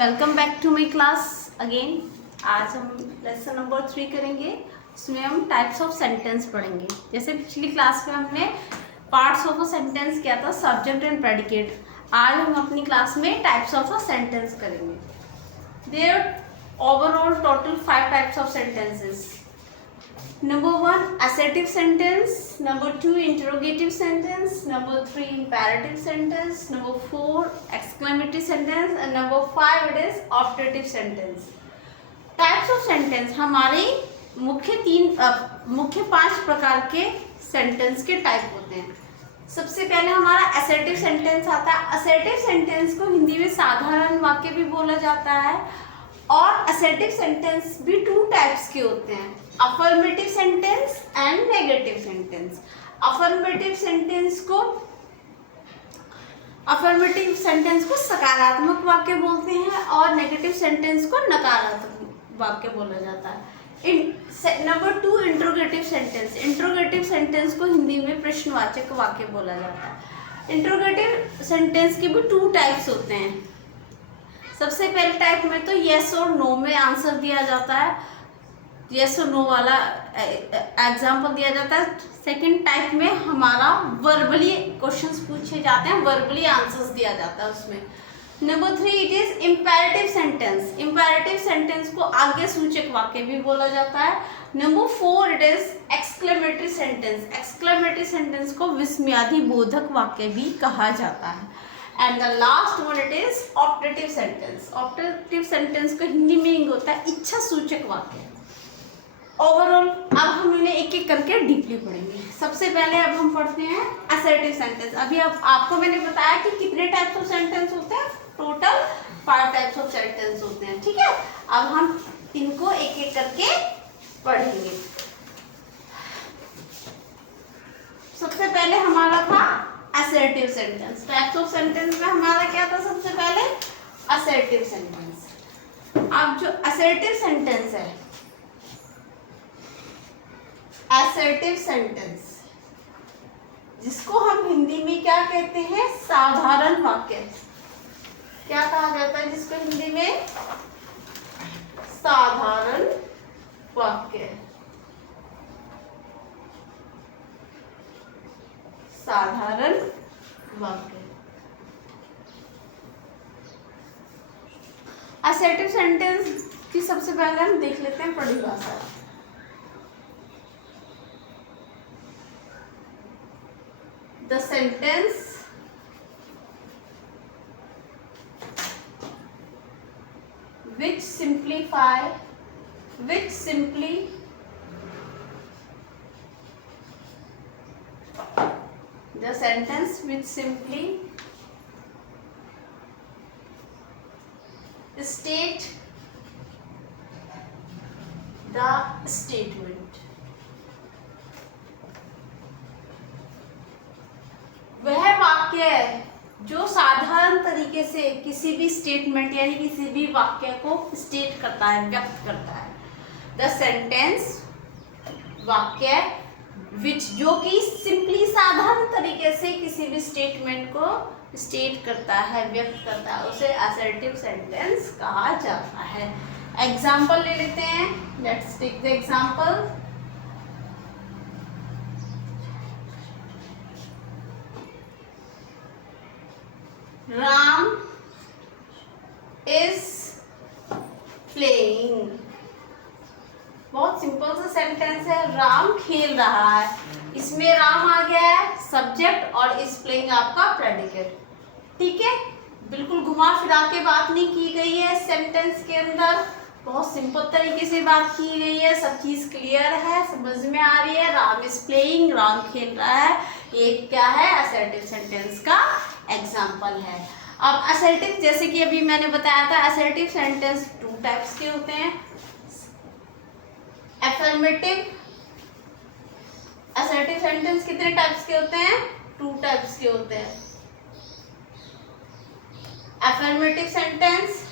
Welcome back to my class again. आज हम lesson number 3 करेंगे। उसमें हम टाइप्स ऑफ सेंटेंस पढ़ेंगे। जैसे पिछली क्लास में हमने पार्ट्स ऑफ अ सेंटेंस किया था, सब्जेक्ट एंड प्रेडिकेट। आज हम अपनी क्लास में टाइप्स ऑफ अ सेंटेंस करेंगे। There overall total 5 types of sentences. Number 1 assertive sentence, number 2 interrogative sentence, number 3 imperative sentence, number 4 exclamatory sentence and number 5 it is optative sentence. Types of sentence हमारे मुख्य 5 प्रकार के sentence के type होते हैं। सबसे पहले हमारा assertive sentence आता है। assertive sentence को हिंदी में साधारण वाक्य भी बोला जाता है और assertive sentence भी 2 टाइप्स के होते हैं, affirmative sentence and negative sentence. Affirmative sentence को सकारात्मक वाक्य बोलते हैं और नेगेटिव सेंटेंस को नकारात्मक वाक्य बोला जाता है। Number 2 interrogative sentence. Interrogative sentence को हिंदी में प्रश्नवाचक वाक्य बोला जाता है। इंट्रोगेटिव सेंटेंस के भी 2 टाइप्स होते हैं। सबसे पहले टाइप में तो यस और नो में आंसर दिया जाता है, यस और नो वाला एग्जाम्पल दिया जाता है। सेकंड टाइप में हमारा वर्बली क्वेश्चंस पूछे जाते हैं, वर्बली आंसर्स दिया जाता है उसमें। Number 3 it is imperative sentence. Imperative sentence को आगे सूचक वाक्य भी बोला जाता है। Number 4 it is exclamatory sentence. Exclamatory sentence को विस्मयादि बोधक वाक्य भी कहा जाता है। And the last one it is optative sentence. Optative sentence को हिंदी मीनिंग होता है इच्छा सूचक वाक्य। ओवरऑल अब हम इन्हें एक एक करके डीपली पढ़ेंगे। सबसे पहले अब हम पढ़ते हैं असर्टिव सेंटेंस। अभी अब आपको मैंने बताया कि कितने टाइप्स ऑफ सेंटेंस होते हैं, टोटल 5 टाइप्स ऑफ सेंटेंस होते हैं, ठीक है। अब हम इनको एक एक करके पढ़ेंगे। सबसे पहले हमारा था assertive sentence. Types of sentence में हमारा क्या था? सबसे पहले असर्टिव सेंटेंस। अब जो असर्टिव सेंटेंस है, असर्टिव सेंटेंस जिसको हम हिंदी में क्या कहते हैं? साधारण वाक्य। क्या कहा जाता है जिसको हिंदी में? साधारण वाक्य। साधारण वाक्य। असर्टिव सेंटेंस की सबसे पहले हम देख लेते हैं परिभाषा। The sentence which simply state the statement। वह वाक्य जो साधारण तरीके से किसी भी स्टेटमेंट यानी किसी भी वाक्य को स्टेट करता है, व्यक्त करता है। द सेंटेंस वाक्य विच जो कि सिंपली साधारण तरीके से किसी भी स्टेटमेंट को स्टेट करता है, व्यक्त करता है, उसे असर्टिव सेंटेंस कहा जाता है। एग्जाम्पल ले लेते हैं। Let's take the example. Ram is playing. बहुत सिंपल सा सेंटेंस है। राम खेल रहा है। इसमें राम आ गया है सब्जेक्ट और इज प्लेइंग आपका प्रेडिकेट, ठीक है। बिल्कुल घुमा फिरा के बात नहीं की गई है सेंटेंस के अंदर, बहुत सिंपल तरीके से बात की गई है। सब चीज क्लियर है, समझ में आ रही है। राम इज प्लेइंग, राम खेल रहा है, ये क्या है? असर्टिव सेंटेंस का एग्जाम्पल है। अब असर्टिव, जैसे कि अभी मैंने बताया था, असर्टिव सेंटेंस 2 टाइप्स के होते हैं। अफर्मेटिव। असर्टिव सेंटेंस कितने टाइप्स के होते हैं? 2 टाइप्स के होते हैं। अफर्मेटिव सेंटेंस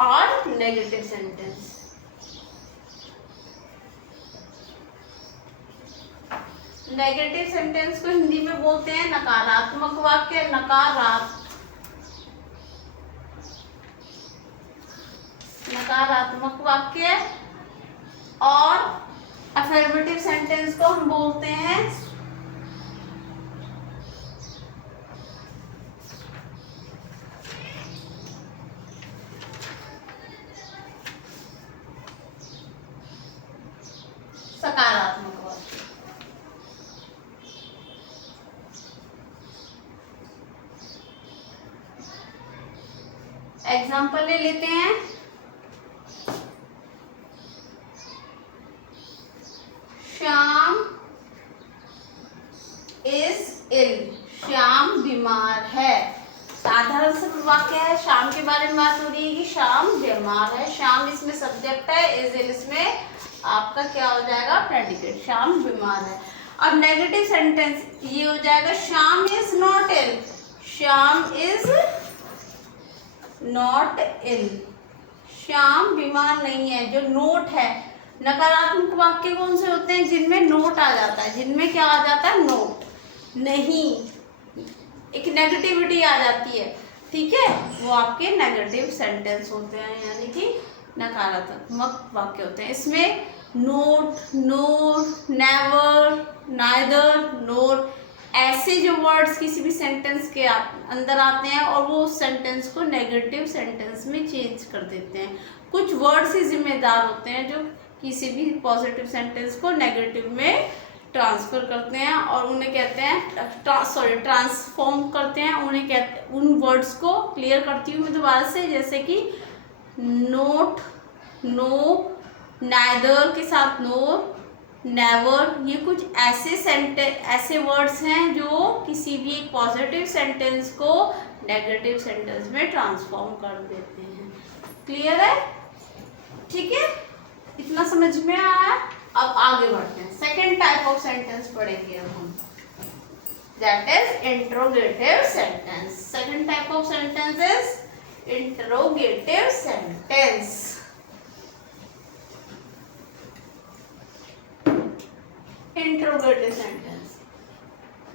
और नेगेटिव सेंटेंस। नेगेटिव सेंटेंस को हिंदी में बोलते हैं नकारात्मक वाक्य, नकारात्मक वाक्य। और अफर्मेटिव सेंटेंस को हम बोलते हैं सकारात्मक वाक्य। एग्जाम्पल ले लेते हैं। श्याम इज इल, श्याम बीमार है। साधारण सा वाक्य है, शाम के बारे में बात हो रही है कि शाम बीमार है। शाम इसमें सब्जेक्ट है, इज इल इसमें आपका क्या हो जाएगा, प्रेडिकेट, शाम बीमार है। अब नेगेटिव सेंटेंस ये हो जाएगा Shyam is not ill, Shyam is not ill, Shyam बीमार नहीं है। जो नोट है, नकारात्मक वाक्य कौन से होते हैं, जिनमें नोट आ जाता है, जिनमें क्या आ जाता है, नोट, नहीं, एक नेगेटिविटी आ जाती है, ठीक है, वो आपके नेगेटिव सेंटेंस होते हैं, यानी कि नकारात्मक वाक्य होते हैं। इसमें नोट, नोर, नेवर, नाइदर, नोर, ऐसे जो वर्ड्स किसी भी सेंटेंस के अंदर आते हैं और वो उस सेंटेंस को नेगेटिव सेंटेंस में चेंज कर देते हैं। कुछ वर्ड्स ही जिम्मेदार होते हैं जो किसी भी पॉजिटिव सेंटेंस को नेगेटिव में ट्रांसफर करते हैं और उन्हें कहते हैं ट्रांसफॉर्म करते हैं, उन्हें कहते, उन वर्ड्स को क्लियर करती हूँ मैं दोबारा से, जैसे कि नोट, नो, नाइदर के साथ नो, नेवर, ये कुछ ऐसे वर्ड्स हैं जो किसी भी एक पॉजिटिव सेंटेंस को नेगेटिव सेंटेंस में ट्रांसफॉर्म कर देते हैं। क्लियर है, ठीक है, इतना समझ में आया। अब आगे बढ़ते हैं, सेकेंड टाइप ऑफ सेंटेंस पढ़ेंगे अब हम, that is interrogative sentence. Second type of sentence is interrogative sentence. Interrogative sentence,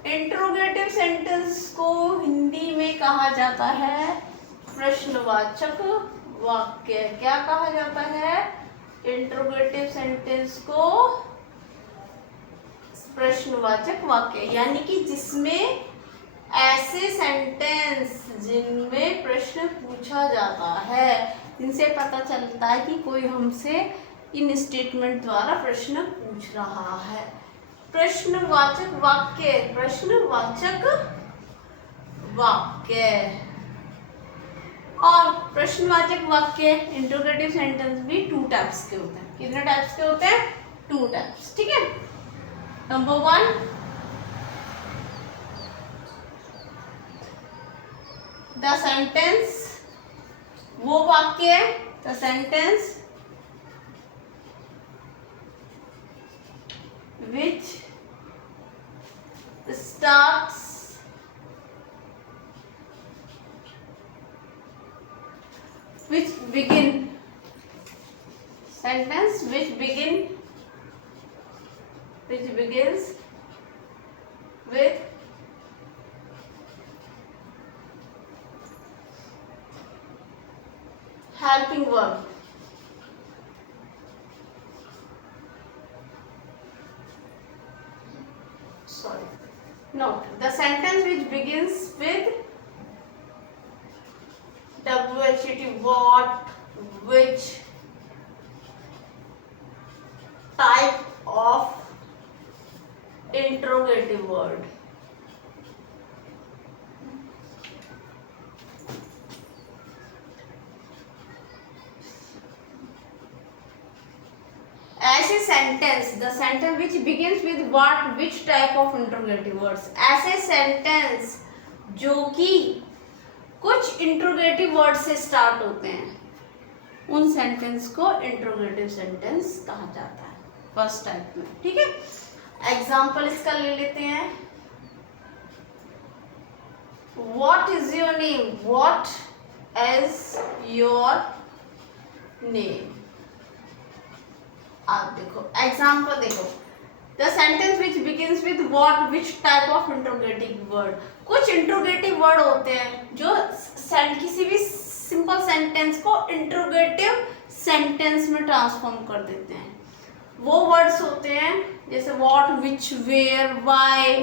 interrogative sentence को हिंदी में कहा जाता है प्रश्नवाचक वाक्य। क्या कहा जाता है, इंट्रोगेटिव सेंटेंस को प्रश्नवाचक वाक्य, यानी कि जिसमें ऐसे सेंटेंस जिनमें प्रश्न पूछा जाता है, इनसे पता चलता है कि कोई हमसे इन स्टेटमेंट द्वारा प्रश्न पूछ रहा है। प्रश्नवाचक वाक्य, प्रश्नवाचक वाक्य। और प्रश्नवाचक वाक्य इंट्रोगेटिव सेंटेंस भी 2 टाइप्स के होते हैं। कितने टाइप्स के होते हैं, 2 टाइप्स, ठीक है। नंबर 1, द सेंटेंस, वो वाक्य, the sentence which starts which begin sentence which begins with helping verb. Note, the sentence which begins with WHET, what, which, type of interrogative word. ऐसे sentence, the sentence which begins with what, which type of interrogative words, ऐसे sentence जो कि कुछ interrogative word से start होते हैं, उन sentence को इंट्रोगेटिव सेंटेंस कहा जाता है फर्स्ट टाइप में, ठीक है। एग्जाम्पल इसका ले लेते हैं। What is your name, what is your name. आप देखो एग्जाम्पल, देखो the sentence which begins with what which type of interrogative word. कुछ इंट्रोगेटिव वर्ड होते हैं जो किसी भी सिंपल सेंटेंस को इंट्रोगेटिव सेंटेंस में ट्रांसफॉर्म कर देते हैं। वो वर्ड्स होते हैं जैसे what, which, where, why,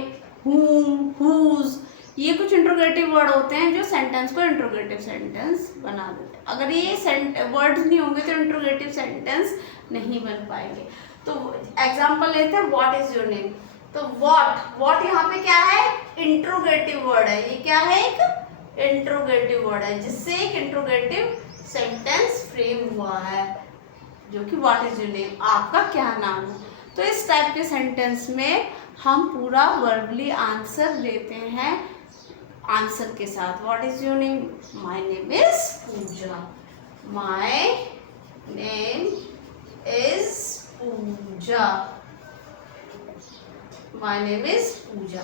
whom, whose। ये कुछ इंट्रोगेटिव वर्ड होते हैं जो सेंटेंस को इंट्रोगेटिव सेंटेंस बना देते हैं। अगर ये वर्ड्स नहीं होंगे तो इंट्रोगेटिव सेंटेंस नहीं बन पाएंगे। तो एग्जांपल लेते हैं, व्हाट इज योर नेम। तो व्हाट यहाँ पे क्या है, इंट्रोगेटिव वर्ड है। ये क्या है, एक इंट्रोगेटिव वर्ड है जिससे एक इंट्रोगेटिव सेंटेंस फ्रेम हुआ है, जो कि व्हाट इज योर नेम, आपका क्या नाम है। तो इस टाइप के सेंटेंस में हम पूरा वर्बली आंसर देते हैं आंसर के साथ। What is your name, my name is Pooja, my name is Pooja, my name is Pooja.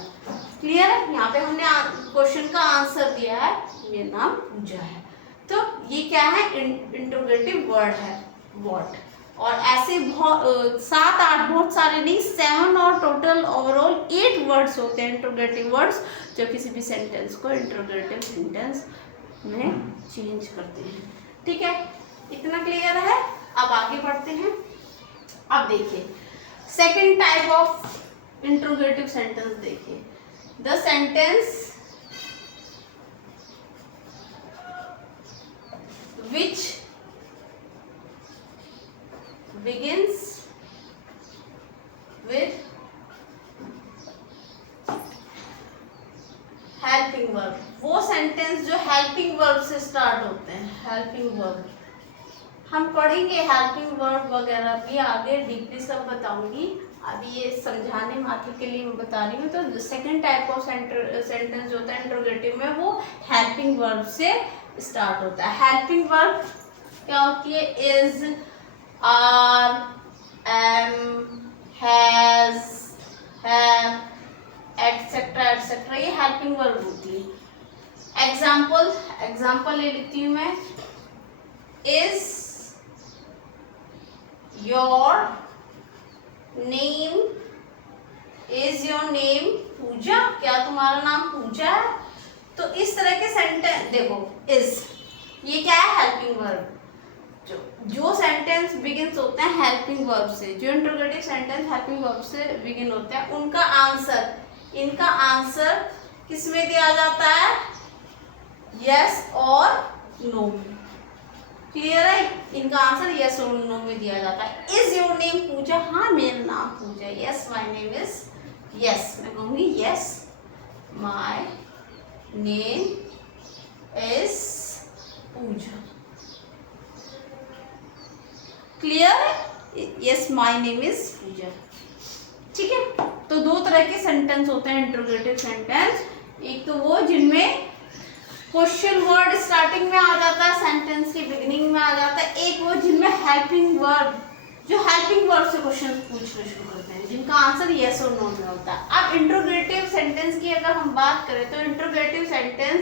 Clear है? यहाँ पे हमने क्वेश्चन का आंसर दिया है, मेरा नाम पूजा है। तो ये क्या है, इंट्रोगेटिव वर्ड है व्हाट। और ऐसे बहुत 7-8 बहुत सारे नहीं, 7 और टोटल ओवरऑल 8 वर्ड्स होते हैं इंट्रोगेटिव वर्ड्स जो किसी भी सेंटेंस को इंट्रोगेटिव सेंटेंस में चेंज करते हैं। ठीक है, इतना क्लियर है? अब आगे बढ़ते हैं। अब देखिए second type of interrogative sentence देखिए, the sentence which begins with helping verb। वो सेंटेंस जो हेल्पिंग वर्ब से स्टार्ट होते हैं, हेल्पिंग वर्ब। हम पढ़ेंगे हेल्पिंग वर्ब वगैरह भी आगे डीपली सब बताऊंगी, अभी ये समझाने मात्र के लिए मैं बता रही हूँ। तो सेकंड टाइप ऑफ सेंटेंस जो होता है इंट्रोगेटिव में, वो हेल्पिंग वर्ब से स्टार्ट होता है। हेल्पिंग वर्ब क्या होती है, is, are, am, has, have, etc etc, ये हेल्पिंग वर्ब होती है। एग्जाम्पल ले लेती हूँ मैं, is your name, is your name पूजा, क्या तुम्हारा नाम पूजा है। तो इस तरह के सेंटेंस देखो, is ये क्या है, हेल्पिंग वर्ब। जो सेंटेंस बिगिन्स होते हैं हेल्पिंग वर्ब से, जो इंट्रोगेटिव सेंटेंस हेल्पिंग वर्ब से बिगिन होते हैं, उनका आंसर, इनका आंसर किस में दिया जाता है, यस और नो। क्लियर है? इनका आंसर यस और नो में दिया जाता है। इज योर नेम पूजा, हाँ मेरा नाम Pooja, yes my name is, yes मैं कहूँगी yes my name is Pooja. Clear? Yes my name is Pooja. ठीक है, तो दो तरह के सेंटेंस होते हैं इंट्रोगेटिव सेंटेंस। एक तो वो जिनमें क्वेश्चन वर्ड स्टार्टिंग में आ जाता है, सेंटेंस की बिगिनिंग में आ जाता है। एक वो जिनमें हेल्पिंग वर्ब, जो हेल्पिंग वर्ब से क्वेश्चन पूछना शुरू करते हैं, जिनका आंसर यस और नो में होता है। अब इंट्रोगेटिव सेंटेंस की अगर हम बात करें तो इंट्रोगेटिव सेंटेंस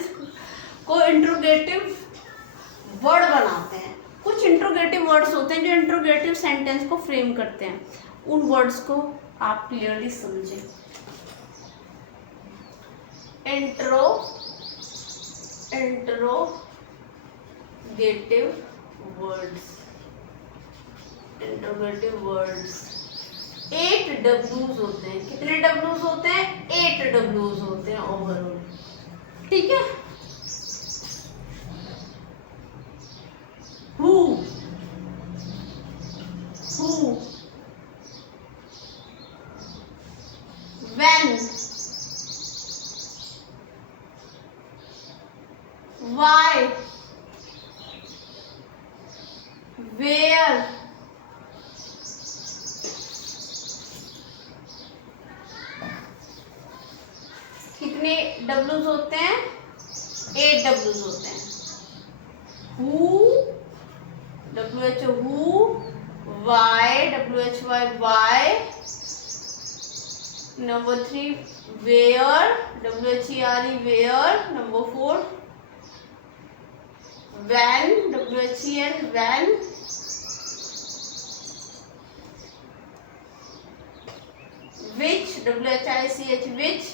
को इंट्रोगेटिव वर्ड बनाते हैं। कुछ इंट्रोगेटिव वर्ड्स होते हैं जो इंट्रोगेटिव सेंटेंस को फ्रेम करते हैं, उन वर्ड्स को आप क्लियरली समझें। इंट्रोगेटिव वर्ड्स 8 डब्ल्यूज होते हैं। कितने डब्ल्यूज होते हैं? 8 डब्ल्यूज होते हैं ओवरऑल। ठीक है, who, when, why, where, कितने डब्ल्यूज होते हैं? 8 डब्ल्यूज होते हैं। who, who, why, why, number 3 where, where, number 4 when, when, WHICH which.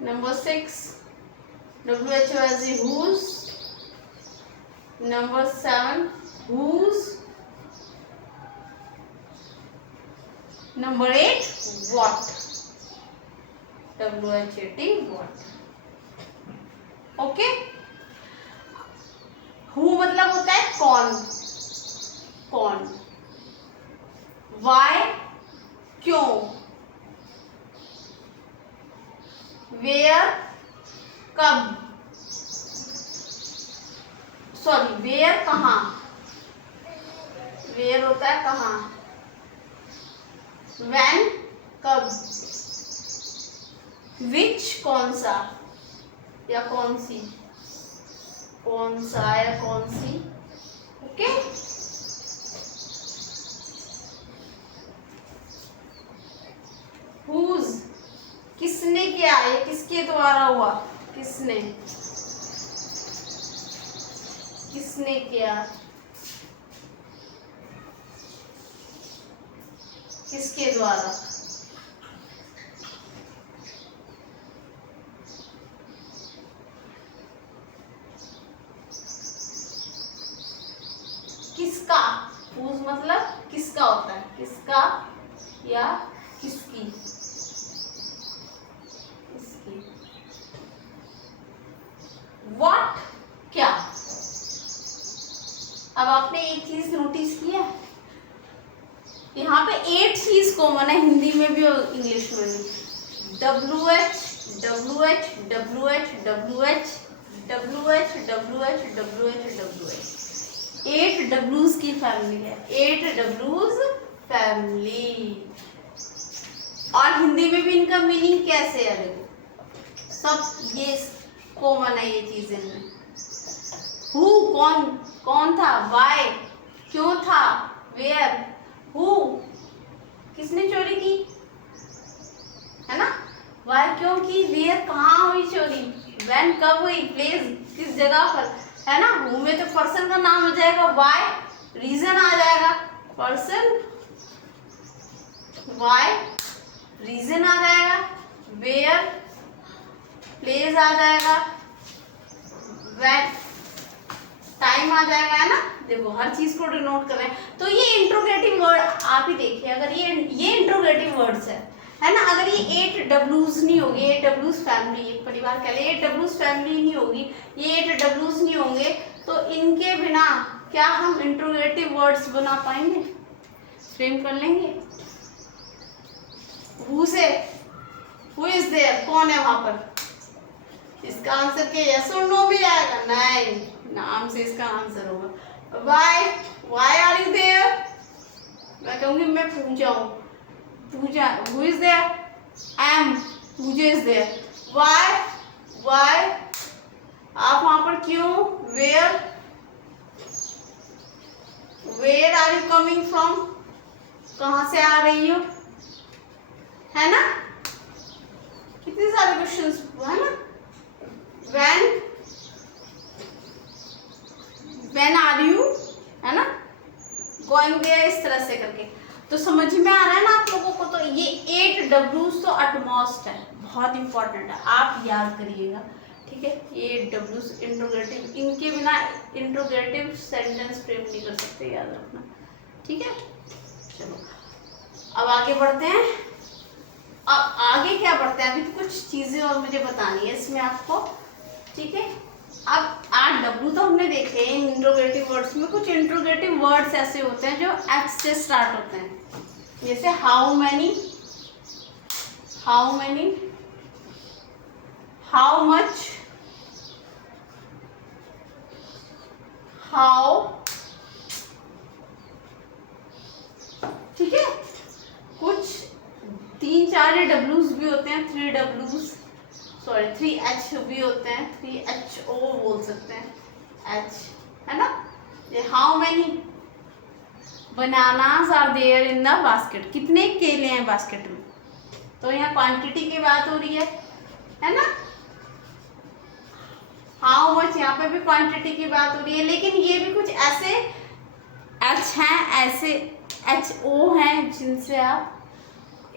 Number 6 WHOSE whose. Number 7 whose. Number 8 what. WHAT what. Okay. Who मतलब होता है कौन. कौन. वाई क्यों. वेयर कब. सॉरी वेयर कहाँ. वेयर होता है कहाँ. व्हेन कब. विच कौन सा या कौन सी. कौन सा या कौन सी. ओके. हुज किसने किया. ये किसके द्वारा हुआ. किसने. किसने किया. किसके द्वारा. किसका. हुज मतलब किसका होता है. किसका या किसकी. किसकी. व्हाट क्या. अब आपने एक चीज नोटिस किया. यहाँ पे 8 चीज कॉमन है हिंदी में भी और इंग्लिश में भी. WH WH WH WH WH WH WH WH. 8 W's की फैमिली है. 8 W's फैमिली. और हिंदी में भी इनका मीनिंग कैसे है. देखो सब ये कॉमन है ये चीजें. हु कौन. कौन था. वाई क्यों था. वेयर हु किसने चोरी की है ना. वाई क्यों की. वेयर कहाँ हुई चोरी. व्हेन कब हुई. प्लेस किस जगह पर है ना. हु में तो पर्सन का नाम हो जाएगा. वाई रीजन आ जाएगा. पर्सन वाई रीजन आ जाएगा. वेयर प्लेस आ जाएगा. व्हेन टाइम आ जाएगा है ना. देखो हर चीज को डिनोट कर रहे हैं. तो ये इंट्रोगेटिव वर्ड आप ही देखिए. अगर ये इंट्रोगेटिव वर्ड्स है ना. अगर ये 8 W's नहीं होगी. 8 W's फैमिली एक परिवार कह ले. 8 W's फैमिली नहीं होगी. ये 8 W's नहीं होंगे तो इनके बिना क्या हम इंट्रोगेटिव वर्ड्स बना पाएंगे. फ्रेम कर लेंगे. हु से हु इज देयर. कौन है वहां पर. इसका आंसर क्या यस और नो भी आएगा. नहीं नाम से इसका आंसर होगा. Why why are you there. मैं कहूंगी मैं पूजा हूँ. Pooja. Who is there. Am. Pooja is there. Why why आप वहां पर क्यों. Where where are you coming from. कहां से आ रही हो है ना. कितने सारे क्वेश्चंस है ना. व्हेन आर यू है ना. गोइंग देयर इस तरह से करके. तो समझ में आ रहा है ना आप लोगों को. तो ये 8 W's तो अटमोस्ट है. बहुत इंपॉर्टेंट है. आप याद करिएगा. ठीक है. ये 8 W's इंट्रोगेटिव. इनके बिना इंट्रोगेटिव सेंटेंस फ्रेम नहीं कर सकते. याद रखना. ठीक है. चलो अब आगे बढ़ते हैं. अब आगे क्या बढ़ते हैं. अभी तो कुछ चीजें और मुझे बतानी है इसमें आपको. ठीक है. अब 8 W तो हमने देखे हैं इंट्रोगेटिव वर्ड्स में. कुछ इंट्रोगेटिव वर्ड्स ऐसे होते हैं जो H से स्टार्ट होते हैं. जैसे how many. How many. How much. How. ठीक है. कुछ 3-4 W's भी होते हैं. 3 W's सॉरी 3H भी होते हैं. 3HO बोल सकते हैं. H है ना. ये how many bananas are there in the basket. कितने केले हैं बास्केट में. तो यहाँ क्वांटिटी की बात हो रही है ना. हाउ मच यहाँ पे भी क्वांटिटी की बात हो रही है. लेकिन ये भी कुछ ऐसे H हैं ऐसे HO हैं जिनसे आप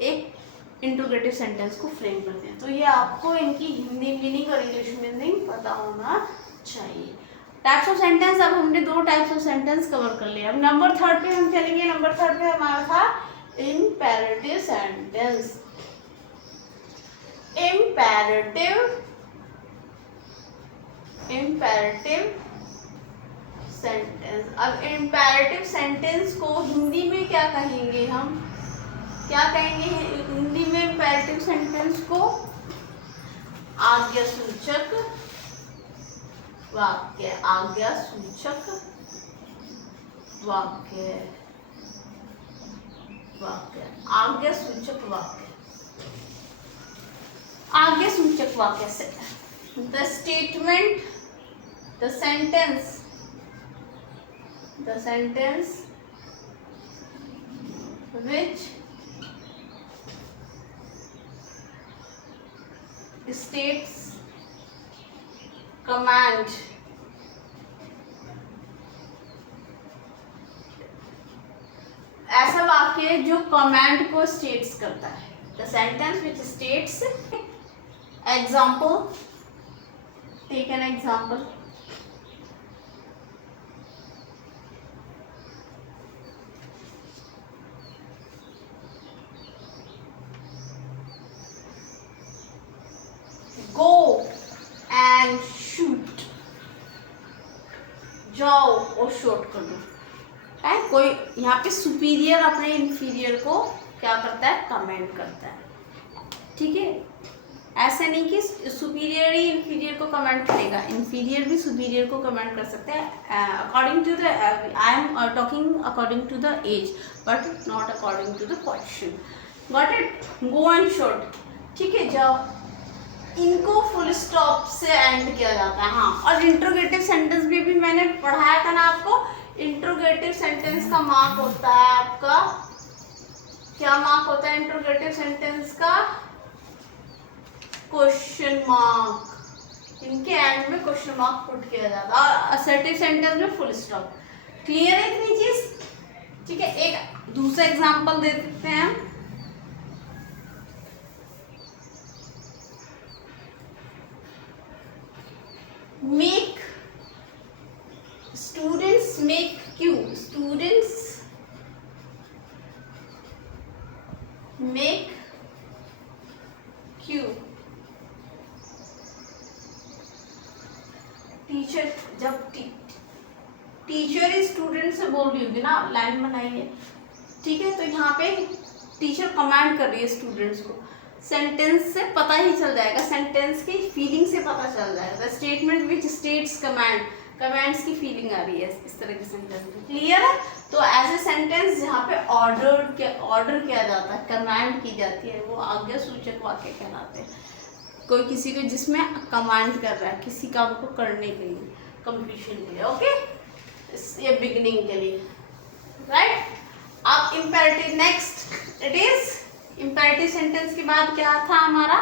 एक इंट्रोगेटिव सेंटेंस को फ्रेम करते हैं। तो ये आपको इनकी हिंदी मीनिंग और इंग्लिश मीनिंग पता होना चाहिए। टाइप्स ऑफ सेंटेंस, अब हमने 2 टाइप्स ऑफ सेंटेंस कवर कर लिया। अब नंबर 3 पे हम चलेंगे। नंबर 3 पे हमारा था इम्पेरेटिव सेंटेंस। Imperative sentence. अब इम्पेरेटिव सेंटेंस को हिंदी में क्या कहेंगे हम? क्या कहेंगे हिंदी में इम्पेरेटिव सेंटेंस को? आज्ञासूचक वाक्य। आज्ञासूचक वाक्य। आज्ञासूचक वाक्य। आज्ञासूचक वाक्य से the statement, the sentence which states command ऐसा वाक्य जो कमांड को स्टेट्स करता है। The sentence which states. Example, take an example. Go and shoot। जाओ और शूट कर दो। है कोई यहाँ पे सुपीरियर अपने इंफीरियर को क्या करता है? कमेंट करता है। ठीक है, ऐसा नहीं कि सुपीरियर ही इंफीरियर को कमेंट करेगा, इंफीरियर भी सुपीरियर को कमेंट कर सकते हैं। According to the, I am talking according to the age but not according to the question. Got it? Go and shoot. ठीक है, जाओ। इनको फुल स्टॉप से एंड किया जाता है। हाँ, और इंट्रोगेटिव सेंटेंस भी मैंने पढ़ाया था ना आपको। इंट्रोगेटिव सेंटेंस का मार्क होता है आपका, क्या मार्क होता है इंट्रोगेटिव सेंटेंस का? Question mark. इनके एंड में क्वेश्चन मार्क पुट किया जाता है और असर्टिव सेंटेंस में फुल स्टॉप। क्लियर है इतनी चीज? ठीक है, एक दूसरा एग्जांपल दे देते हैं। Make students make queue। Students make queue। Teacher, जब टीचर ही स्टूडेंट से बोल रही होगी ना, लाइन बनाई है। ठीक है, तो यहाँ पे टीचर कमांड कर रही है स्टूडेंट्स को। सेंटेंस से पता ही चल जाएगा, सेंटेंस की फीलिंग से पता चल जाएगा। The statement which states command, commands की फीलिंग आ रही है इस तरह के सेंटेंस में। क्लियर है? तो एज ए सेंटेंस जहाँ पे ऑर्डर किया जाता है, कमांड की जाती है, वो आज्ञासूचक वाक्य कहलाते हैं। कोई किसी को जिसमें कमांड कर रहा है किसी काम को करने के लिए, कंप्लीशन के लिए। ओके, ये बिगिनिंग के लिए, राइट? अब imperative, next it is imperative sentence के बाद क्या था हमारा?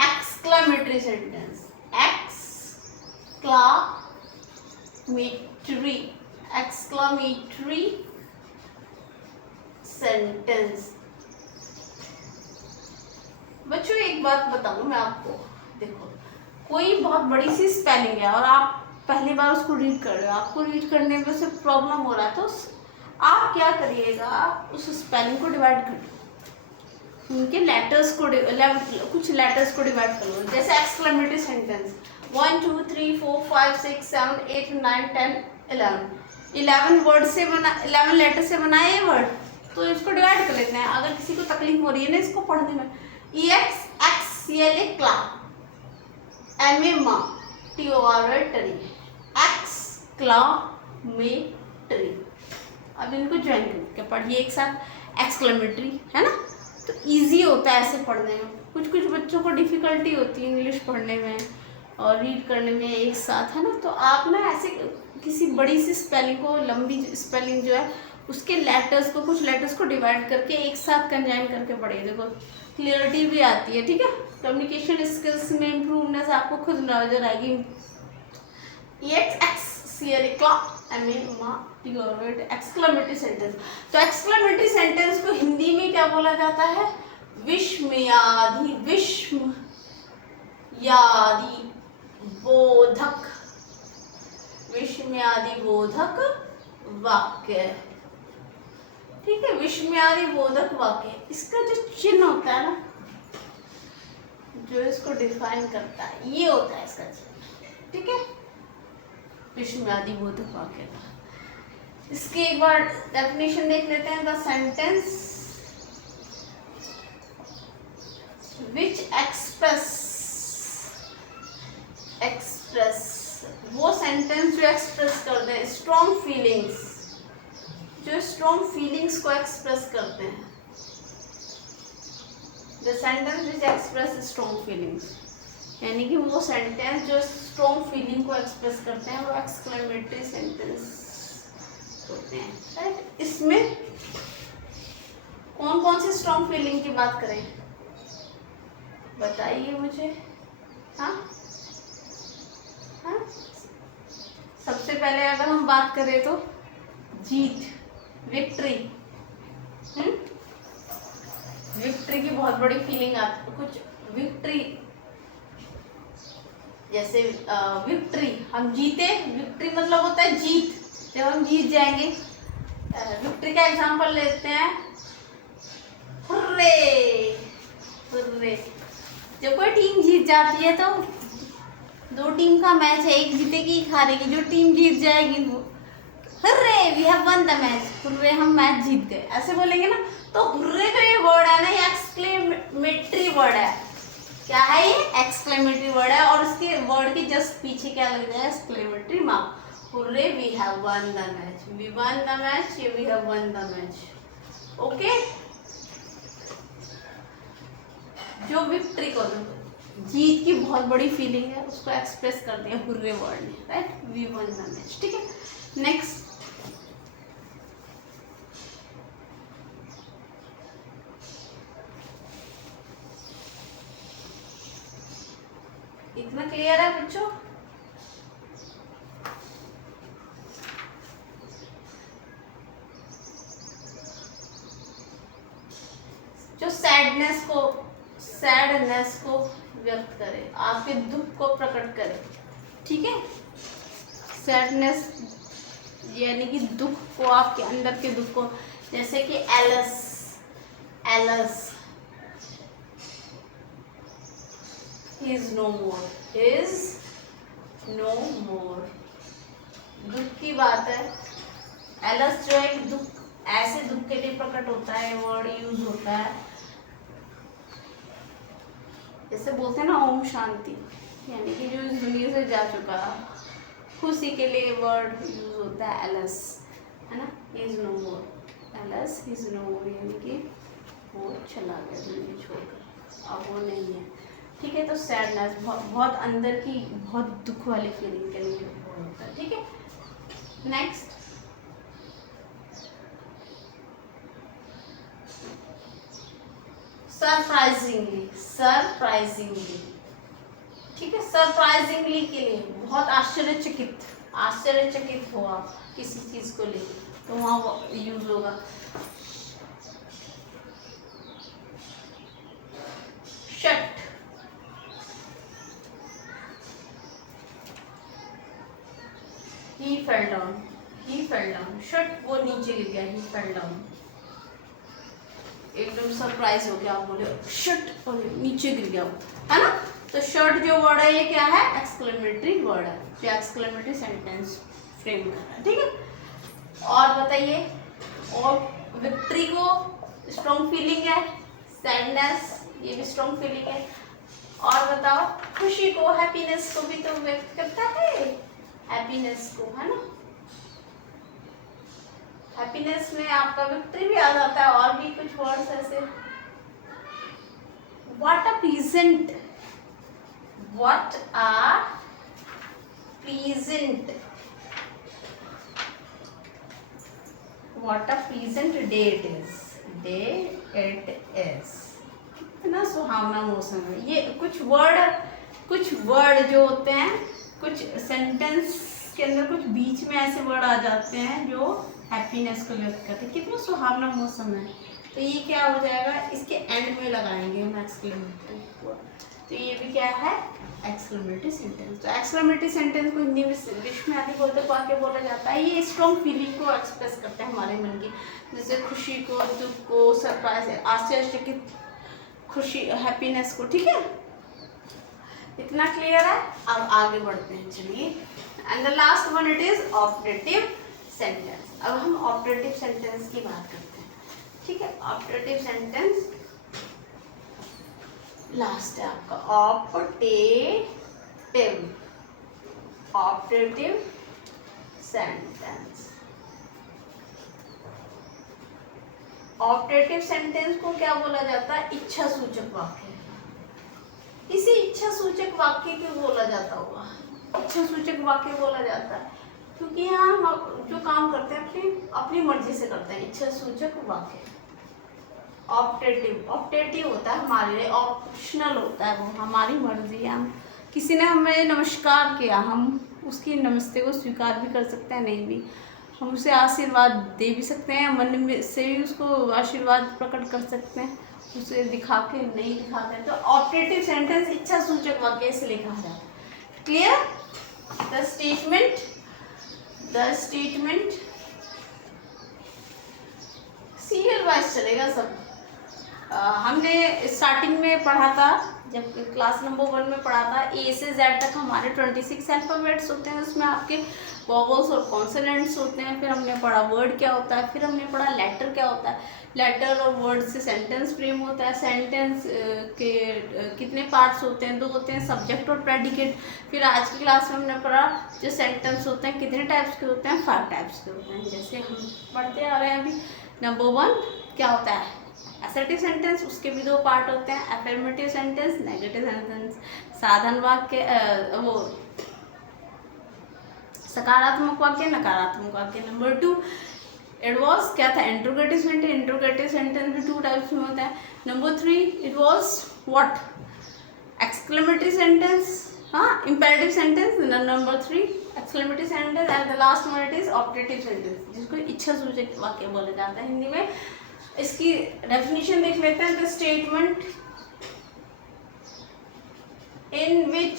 Exclamatory sentence. Exclamatory sentence. बच्चों एक बात बताऊं मैं आपको, देखो कोई बहुत बड़ी सी स्पेलिंग है और आप पहली बार उसको रीड कर रहे हो, आपको रीड करने में से प्रॉब्लम हो रहा है, तो आप क्या करिएगा? उस स्पेलिंग को डिवाइड कर लो, उनके लेटर्स को कुछ लेटर्स को डिवाइड कर लो। जैसे एक्सक्लेमेटरी सेंटेंस 1 2 3 4 5 6 7 8 9 10 11 वर्ड से बना, 11 लेटर से बना है ये वर्ड, तो इसको डिवाइड कर लेते हैं। अगर किसी को तकलीफ हो रही है ना इसको पढ़ने में, EXXCLA क्ला, MA माँ, TORY एक्सक्लेमेटरी। अब इनको ज्वाइन करके पढ़िए एक साथ, एक्सक्लेमेटरी, है ना? तो इजी होता है ऐसे पढ़ने में। कुछ बच्चों को डिफ़िकल्टी होती है इंग्लिश पढ़ने में और रीड करने में एक साथ, है ना? तो आप ना ऐसे किसी बड़ी सी स्पेलिंग को, लंबी स्पेलिंग जो है उसके लेटर्स को, कुछ लेटर्स को डिवाइड करके एक साथ कंजाइन करके पढ़िए। देखो क्लियरिटी भी आती है। ठीक है, कम्युनिकेशन स्किल्स में इम्प्रूवनेस आपको खुद नजर आएगी। EXXCLA क्ला, MA माँ, TORY एक्सक्लेमेटरी सेंटेंस। तो एक्सक्लेमेटरी सेंटेंस को हिंदी में क्या बोला जाता है? विस्मयादि बोधक, विस्मयादि बोधक वाक्य। ठीक है, विस्मयादि बोधक वाक्य, इसका जो चिन्ह होता है ना, जो इसको डिफाइन करता है, ये होता है इसका चिन्ह। ठीक है, विस्मयादि बोधक वाक्य का। इसकी एक बार डेफिनेशन देख लेते हैं। द सेंटेंस विच एक्सप्रेस, वो सेंटेंस जो एक्सप्रेस करते हैं स्ट्रॉन्ग फीलिंग्स, जो स्ट्रॉन्ग फीलिंग्स को एक्सप्रेस करते हैं। The sentence which express strong feelings, यानी कि वो सेंटेंस जो स्ट्रॉन्ग फीलिंग को एक्सप्रेस करते हैं वो एक्सक्लेमेटरी सेंटेंस होते हैं। राइट, इसमें कौन कौन सी स्ट्रॉन्ग फीलिंग की बात करें, बताइए मुझे। हाँ हाँ, सबसे पहले अगर हम बात करें तो जीत, विक्ट्री। विक्ट्री की बहुत बड़ी फीलिंग आती है। कुछ विक्ट्री, जैसे विक्ट्री, हम जीते, विक्ट्री मतलब होता है जीत, जब हम जीत जाएंगे। विक्ट्री का एग्जांपल लेते हैं, हुर्रे, हुर्रे। जब कोई टीम जीत जाती है तो दो टीम का मैच है, एक जीतेगी एक हारेगी, जो टीम जीत जाएगी वो hurray we have won the match, हुर्रे हम मैच जीत गए, ऐसे बोलेंगे ना। तो हुर्रे का ये वर्ड है ना, ये एक्सक्लेमेटरी वर्ड है। क्या है ये? एक्सक्लेमेटरी वर्ड है, और उसके वर्ड के जस्ट पीछे क्या लग जाए? Exclamatory mark. Hurray we have won the match, we won the match, ये we have won the match. Okay, जो विक्ट्री को, जीत की बहुत बड़ी फीलिंग है, उसको एक्सप्रेस कर दिया हुर्रे वर्ड ने। Right, we won the match. ठीक है, नेक्स्ट। इतना क्लियर है बच्चों? जो सैडनेस को व्यक्त करे, आपके दुख को प्रकट करे। ठीक है, सैडनेस यानी कि दुख को, आपके अंदर के दुख को, जैसे कि एलस इज नो मोर, दुख की बात है। एलस जो है दुख, ऐसे दुख के लिए प्रकट होता है, वर्ड यूज होता है। जैसे बोलते हैं ना ओम शांति, यानी कि जो इस दुनिया से जा चुका, खुशी के लिए वर्ड यूज होता है एलस, है ना। Is no more, alas is no more, यानी कि वो चला गया दुनिया छोड़कर, अब वो नहीं है। ठीक है, तो सैडनेस बहुत अंदर की, बहुत दुख वाली फीलिंग के लिए वो होता है। ठीक है, नेक्स्ट। सरप्राइजिंगली। ठीक है, सरप्राइजिंगली के लिए बहुत आश्चर्यचकित हो आप किसी चीज को लेकर, तो वहाँ यूज होगा। Shut, he fell down, shut वो नीचे गिर गया, he fell down, एकदम सरप्राइज हो गया, आप बोले शट और नीचे गिर गया, है ना। तो शट जो वर्ड है ये क्या है? एक्सक्लेमेटरी वर्ड है, जो एक्सक्लेमेटरी सेंटेंस फ्रेम कर रहा है। ठीक है, और बताइए, और विक्ट्री को स्ट्रॉन्ग फीलिंग है, सैडनेस ये भी स्ट्रॉन्ग फीलिंग है, और बताओ खुशी को, हैप्पीनेस को भी तो व्यक्त करता है, हैप्पीनेस को, है ना। हैप्पीनेस में आपका विक्ट्री भी आ जाता है, और भी कुछ वर्ड्स ऐसे। What a pleasant day it is, कितना सुहावना मौसम है। ये कुछ वर्ड जो होते हैं, कुछ सेंटेंस के अंदर कुछ बीच में ऐसे वर्ड आ जाते हैं जो हैप्पीनेस को व्यक्त करते हैं। कितना सुहावना मौसम है, तो ये क्या हो जाएगा, इसके एंड में लगाएंगे हम एक्सक्लेमेटरी। तो ये भी क्या है, एक्सक्लेमेटरी सेंटेंस। तो एक्सक्लेमेटरी सेंटेंस को हिंदी में इंग्लिश में आदि बोलते वाक्य बोला जाता है। ये स्ट्रॉन्ग फीलिंग को एक्सप्रेस करते हैं हमारे मन की, जैसे खुशी को, दुख को, सरप्राइज, आश्चर्यचकित, खुशी, हैप्पीनेस को। ठीक है, इतना क्लियर है। अब आगे बढ़ते हैं, चलिए। And the last one it is operative sentence. अब हम ऑपरेटिव सेंटेंस की बात करते हैं। ठीक है, ऑपरेटिव सेंटेंस लास्ट है आपका, ऑपरेटिव सेंटेंस। ऑपरेटिव सेंटेंस को क्या बोला जाता है, इच्छा सूचक वाक्य। इसे इच्छा सूचक वाक्य क्यों बोला जाता होगा, इच्छा सूचक वाक्य बोला जाता है क्योंकि यहाँ हम जो काम करते हैं अपनी मर्जी से करते हैं। इच्छा सूचक वाक्य ऑप्टेटिव होता है हमारे लिए, ऑप्शनल होता है, वो हमारी मर्जी है। हम किसी ने हमें नमस्कार किया, हम उसकी नमस्ते को स्वीकार भी कर सकते हैं, नहीं भी, हम उसे आशीर्वाद दे भी सकते हैं, मन में से भी उसको आशीर्वाद प्रकट कर सकते हैं, उसे दिखा के नहीं दिखाते हैं। तो ऑपरेटिव सेंटेंस इच्छा सूचक वाक्य से लिखा जाता है। Clear? The statement serial wise चलेगा सब। हमने स्टार्टिंग में पढ़ा था, जब क्लास नंबर 1 में पढ़ा था, ए से जेड तक हमारे 26 अल्फ़ाबेट्स होते हैं, उसमें आपके वॉवल्स और कॉन्सोनेंट्स होते हैं। फिर हमने पढ़ा वर्ड क्या होता है, फिर हमने पढ़ा लेटर क्या होता है, लेटर और वर्ड से सेंटेंस फ्रेम होता है, सेंटेंस के कितने पार्ट्स होते हैं, 2 होते हैं, सब्जेक्ट और प्रेडिकेट। फिर आज की क्लास में हमने पढ़ा जो सेंटेंस होते हैं कितने टाइप्स के होते हैं, 5 टाइप्स के होते हैं। जैसे हम पढ़ते आ रहे हैं अभी, नंबर 1 क्या होता है, असर्टिव सेंटेंस, उसके भी 2 पार्ट होते हैं, अफर्मेटिव सेंटेंस, नेगेटिव सेंटेंस, साधन वाक्य, वो सकारात्मक वाक्य, नकारात्मक वाक्य। नंबर 2 इट वॉज क्या था, इंट्रोगेटिव सेंटेंस। इंट्रोगेटिव सेंटेंस भी 2 टाइप्स में होता है। Number 3 it was what, exclamatory sentence, हाँ, imperative sentence. Number 3 exclamatory sentence and the last one it is operative sentence, जिसको इच्छा सूचक वाक्य बोला जाता है हिंदी में। इसकी डेफिनेशन देख लेते हैं। The statement in which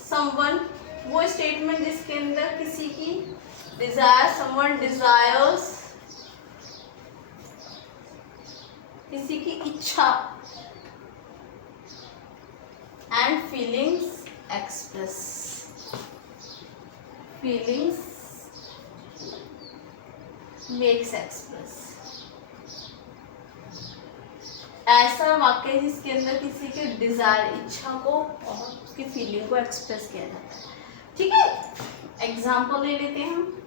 someone, वो स्टेटमेंट जिसके अंदर किसी की डिजायर, समवन डिजायर्स, किसी की इच्छा, and feelings express, feelings makes express. ऐसा वाक्य जिसके अंदर किसी के डिजायर, इच्छा को और उसकी फीलिंग को एक्सप्रेस किया जाता है। ठीक है, एग्जाम्पल ले लेते हैं हम।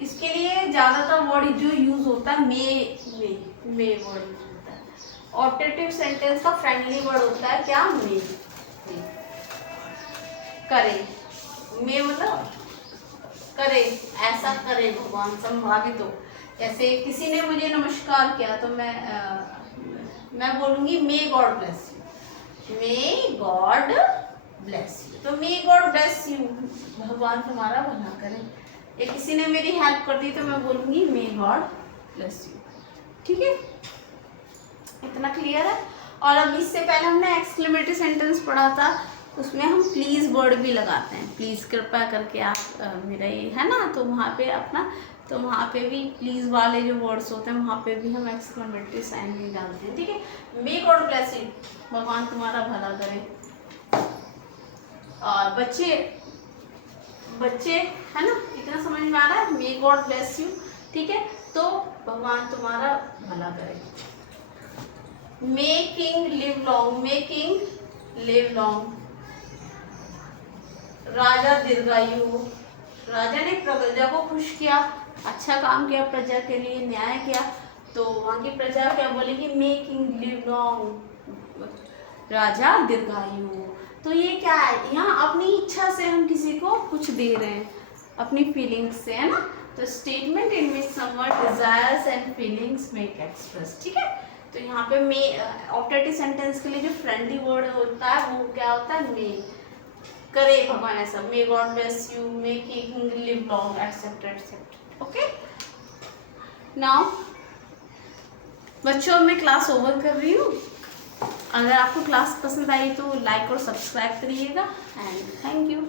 इसके लिए ज़्यादातर वर्ड जो यूज होता है मे वर्ड यूज होता है। ऑपरेटिव सेंटेंस का फ्रेंडली वर्ड होता है क्या, मे। करे, मे मतलब करे, ऐसा करे भगवान, संभावित हो। जैसे किसी ने मुझे नमस्कार किया तो मैं बोलूँगी may God bless you, may God bless you. तो मे गॉड ब्लेस यू, भगवान तुम्हारा भला करे। या किसी ने मेरी हेल्प कर दी तो मैं बोलूँगी मे गॉड ब्लेस यू। ठीक है, इतना क्लियर है। और अब इससे पहले हमने एक्सक्लेमेटरी सेंटेंस पढ़ा था, उसमें हम प्लीज़ वर्ड भी लगाते हैं, प्लीज़ कृपया करके आप मेरा ये है ना, तो वहाँ पे अपना, तो वहाँ पे भी प्लीज़ वाले जो वर्ड्स होते हैं वहाँ पे भी हम एक्सक्लेमेटरी साइन भी डालते हैं। ठीक है, मे गॉड ब्लेस यू, भगवान तुम्हारा भला करे। और बच्चे है ना, इतना समझ में आ रहा है, मे गॉड ब्लेस यू। ठीक है, तो भगवान तुम्हारा भला करे। मे किंग लिव लॉन्ग, मे किंग लिव लॉन्ग, राजा दीर्घायु, राजा ने प्रजा को खुश किया, अच्छा काम किया, प्रजा के लिए न्याय किया, तो वहाँ की प्रजा क्या बोलेगी, मे किंग लिव लॉन्ग, राजा दीर्घायु। तो ये क्या है, यहाँ अपनी इच्छा से हम किसी को कुछ दे रहे हैं, अपनी फीलिंग्स से, है ना। तो statement in which someone desires and feelings make express. ठीक है, तो यहाँ पे मे ऑपरेटिव सेंटेंस के लिए जो फ्रेंडली वर्ड होता है वो क्या होता है, मे। करे भगवान ऐसा, may God bless you, may king live long, etcetera etcetera. Okay, now बच्चों, मैं क्लास ओवर कर रही हूँ। अगर आपको क्लास पसंद आई तो लाइक और सब्सक्राइब करिएगा एंड थैंक यू।